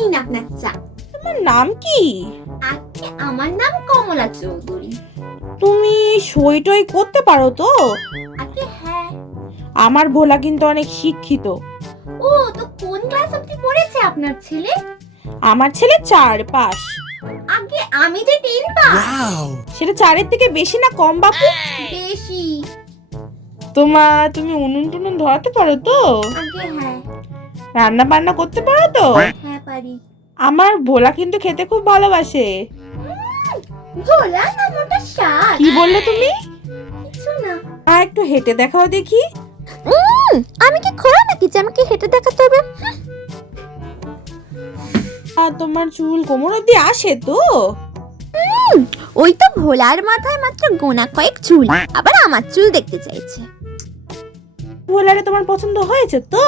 নিন আপনার চা। তোমার নাম কি? আজকে আমার নাম কমলা চৌধুরী। তুমি সই টই করতে পারো তো? আজকে হ্যাঁ। আমার ভোলা কিন্তু অনেক শিক্ষিত। ও তো কোন ক্লাস অবধি পড়েছে আপনার ছেলে? আমার ছেলে 4 পাস। আগে আমি যে 10 পাস। সেটা 4-এর থেকে বেশি না কম বাপু? বেশি। তুমি উনুন টুনুন ধরাতে পারো তো? আগে হ্যাঁ। রান্না বান্না করতে পারো তো? হ্যাঁ পারি। আমার ভোলা কিন্তু খেতে খুব ভালোবাসে। ভোলা না মোটা শাক। কি বললে তুমি? কিছু না। একটু হেঁটে দেখাও দেখি। আমি কি খোড়া নাকি যে আমাকে হেঁটে দেখাতে হবে? তোমার চুল কোমর অব্দি আসে তো? ওই তো ভোলার মাথায় মাত্র গোনা কয়েক চুল, আবার আমার চুল দেখতে চাইছে। ভোলারে তোমার পছন্দ হয়েছে তো?